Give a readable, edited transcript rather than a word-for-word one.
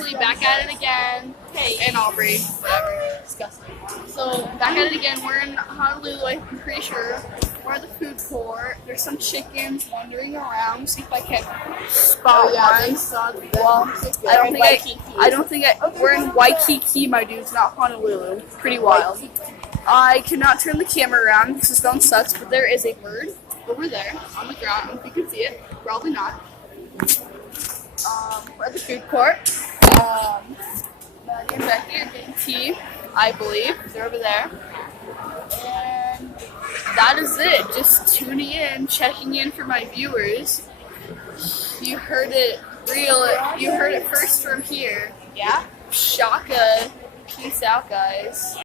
actually back at it again. Hey. And Aubrey, whatever. Disgusting. So back at it again. We're in Honolulu. I'm pretty sure. We're at the food court. There's some chickens wandering around. See if I can spot one. Well, I don't think we're in Waikiki, my dudes, not Honolulu. Pretty wild. I cannot turn the camera around because this phone sucks, but there is a bird over there on the ground. I don't know if you can see it. Probably not. We're at the food court. Maddie and Becky are getting tea, I believe. They're over there. And that is it. Just tuning in, checking in for my viewers. You heard it first from here. Yeah? Shaka. Peace out, guys.